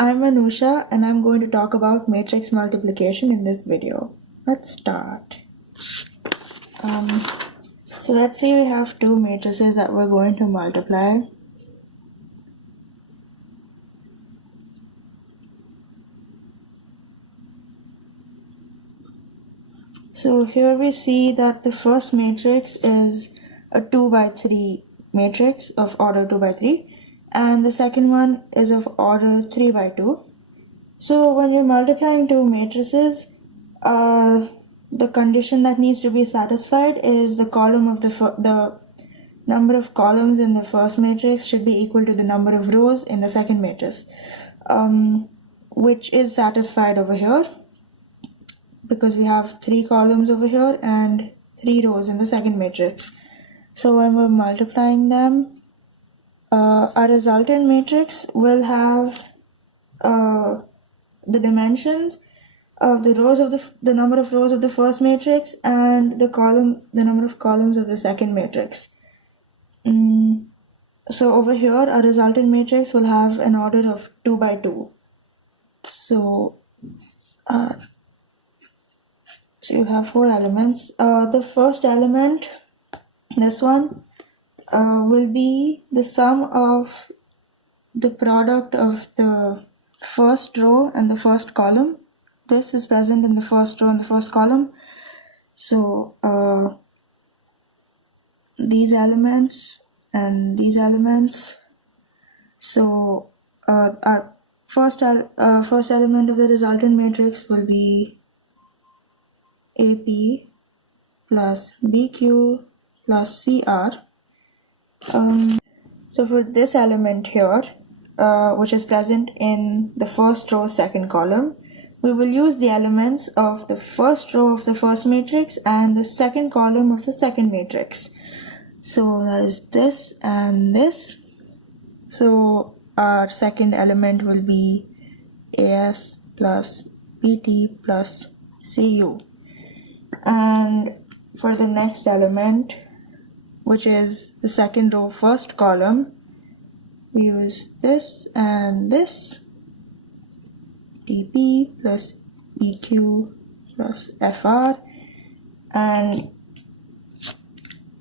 I'm Anusha and I'm going to talk about matrix multiplication in this video. Let's start. So let's say we have two matrices that we're going to multiply. So here we see that the first matrix is a 2 by 3 matrix of order 2 by 3 and the second one is of order 3 by 2. So when you're multiplying two matrices, the condition that needs to be satisfied is the column of the number of columns in the first matrix should be equal to the number of rows in the second matrix, which is satisfied over here because we have 3 columns over here and 3 rows in the second matrix. So when we're multiplying them, our resultant matrix will have the dimensions of the rows of the number of rows of the first matrix and the number of columns of the second matrix. So over here our resultant matrix will have an order of 2 by 2. So you have 4 elements. The first element, this one, will be the sum of the product of the first row and the first column. This is present in the first row and the first column. So these elements and these elements. So our first element of the resultant matrix will be AP plus BQ plus CR. So for this element here, which is present in the first row, second column, we will use the elements of the first row of the first matrix and the second column of the second matrix. So that is this and this. So our second element will be AS plus BT plus CU. And for the next element, which is the second row, first column, we use this and this, DP plus EQ plus FR. And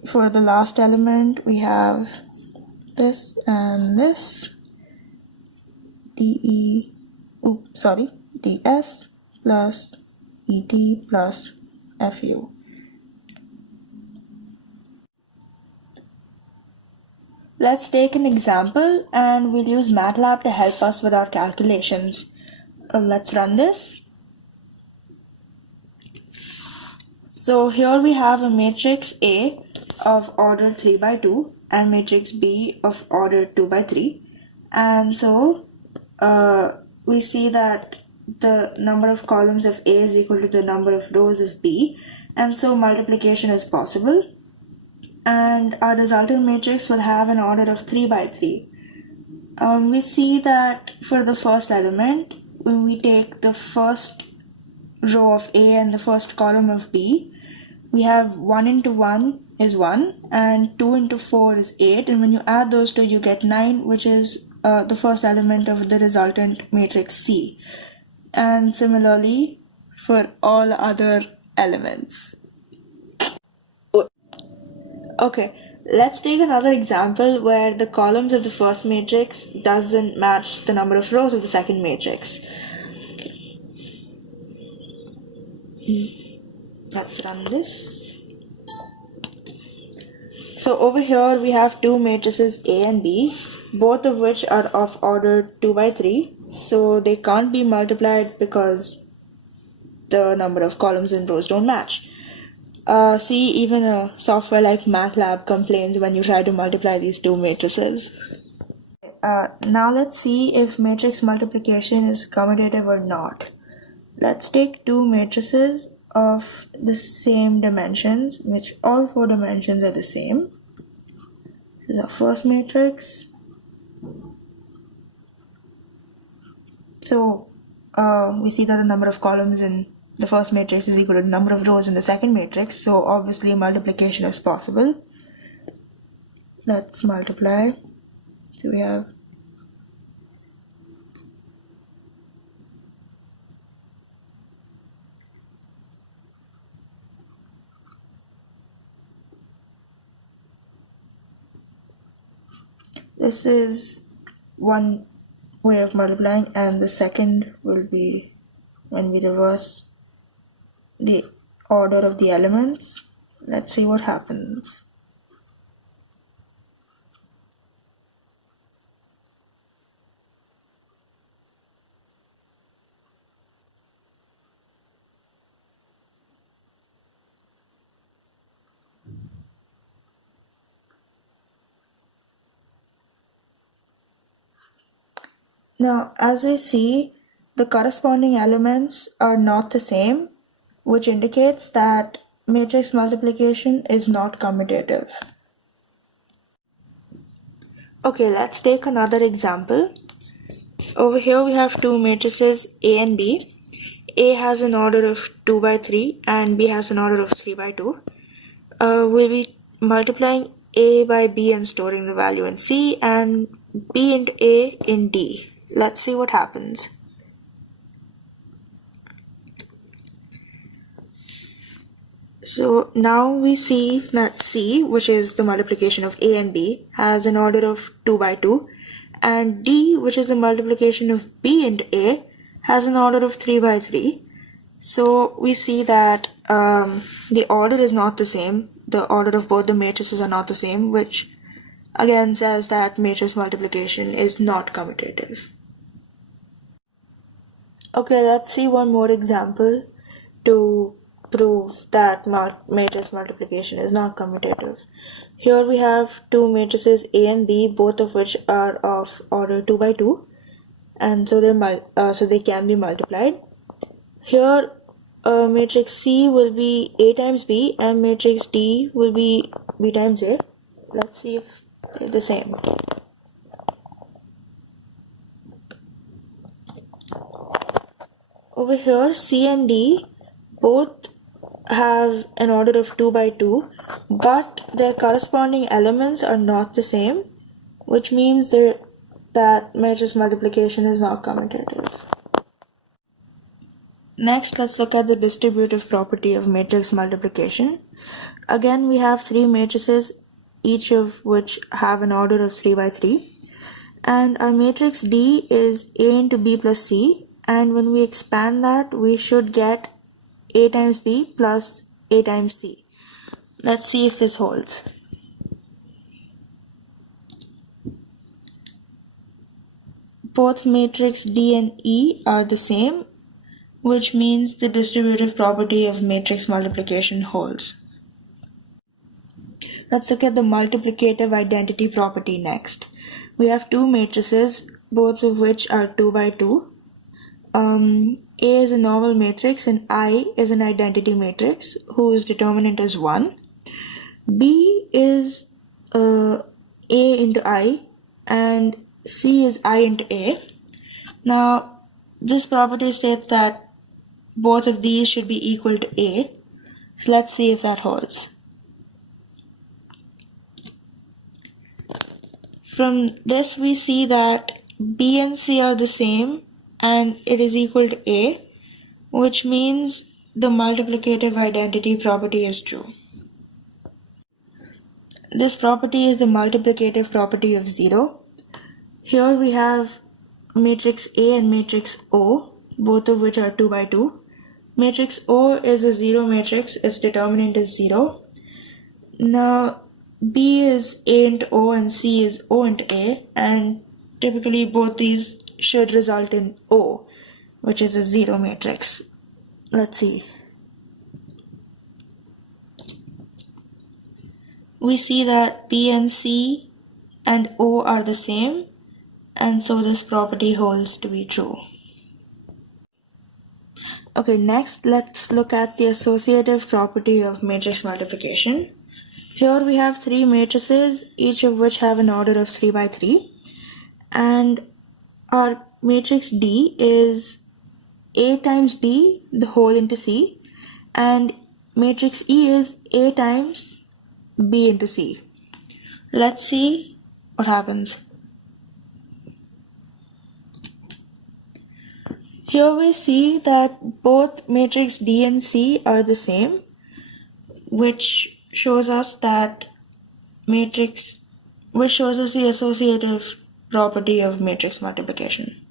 for the last element, we have this and this, DS plus ET plus FU. Let's take an example and we'll use MATLAB to help us with our calculations. Let's run this. So here we have a matrix A of order 3 by 2 and matrix B of order 2 by 3. And so we see that the number of columns of A is equal to the number of rows of B, and so multiplication is possible. And our resultant matrix will have an order of 3 by 3. We see that for the first element, when we take the first row of A and the first column of B, we have 1 into 1 is 1 and 2 into 4 is 8, and when you add those two you get 9, which is the first element of the resultant matrix C. And similarly for all other elements. Okay, let's take another example where the columns of the first matrix doesn't match the number of rows of the second matrix. Let's run this. So over here we have two matrices A and B, both of which are of order 2 by 3, so they can't be multiplied because the number of columns and rows don't match. See, even a software like MATLAB complains when you try to multiply these two matrices. Now let's see if matrix multiplication is commutative or not. Let's take two matrices of the same dimensions, which all 4 dimensions are the same. This is our first matrix. So we see that the number of columns in the first matrix is equal to the number of rows in the second matrix, so obviously multiplication is possible. Let's multiply. So we have This is one way of multiplying, and the second will be when we reverse the order of the elements. Let's see what happens. Now, as we see, the corresponding elements are not the same, which indicates that matrix multiplication is not commutative. Okay, let's take another example. Over here we have two matrices A and B. A has an order of 2 by 3 and B has an order of 3 by 2. We'll be multiplying A by B and storing the value in C, and B into A in D. Let's see what happens. So now we see that C, which is the multiplication of A and B, has an order of 2 by 2, and D, which is the multiplication of B into A, has an order of 3 by 3. So we see that the order is not the same. The order of both the matrices are not the same, which again says that matrix multiplication is not commutative. Okay, let's see one more example to prove that matrix multiplication is not commutative. Here we have two matrices A and B, both of which are of order 2 by 2, and so they can be multiplied. Here matrix C will be A times B and matrix D will be B times A. Let's see if they're the same. Over here, C and D both have an order of 2 by 2, but their corresponding elements are not the same, which means that matrix multiplication is not commutative. Next, let's look at the distributive property of matrix multiplication. Again, we have three matrices, each of which have an order of 3 by 3. And our matrix D is A into B plus C. And when we expand that, we should get A times B plus A times C. Let's see if this holds. Both matrix D and E are the same, which means the distributive property of matrix multiplication holds. Let's look at the multiplicative identity property next. We have two matrices, both of which are 2 by 2. A is a normal matrix and I is an identity matrix whose determinant is 1. B is A into I and C is I into A. Now, this property states that both of these should be equal to A. So let's see if that holds. From this we see that B and C are the same and it is equal to A, which means the multiplicative identity property is true. This property is the multiplicative property of 0. Here we have matrix A and matrix O, both of which are 2 by 2. Matrix O is a 0 matrix, its determinant is 0. Now B is A into O and C is O into A, and typically both these should result in O, which is a 0 matrix. Let's see. We see that B and C and O are the same, and so this property holds to be true. Okay, next let's look at the associative property of matrix multiplication. Here we have three matrices, each of which have an order of 3 by 3. And our matrix D is A times B, the whole into C. And matrix E is A times B into C. Let's see what happens. Here we see that both matrix D and C are the same, which shows us that matrix which shows us the associative property of matrix multiplication.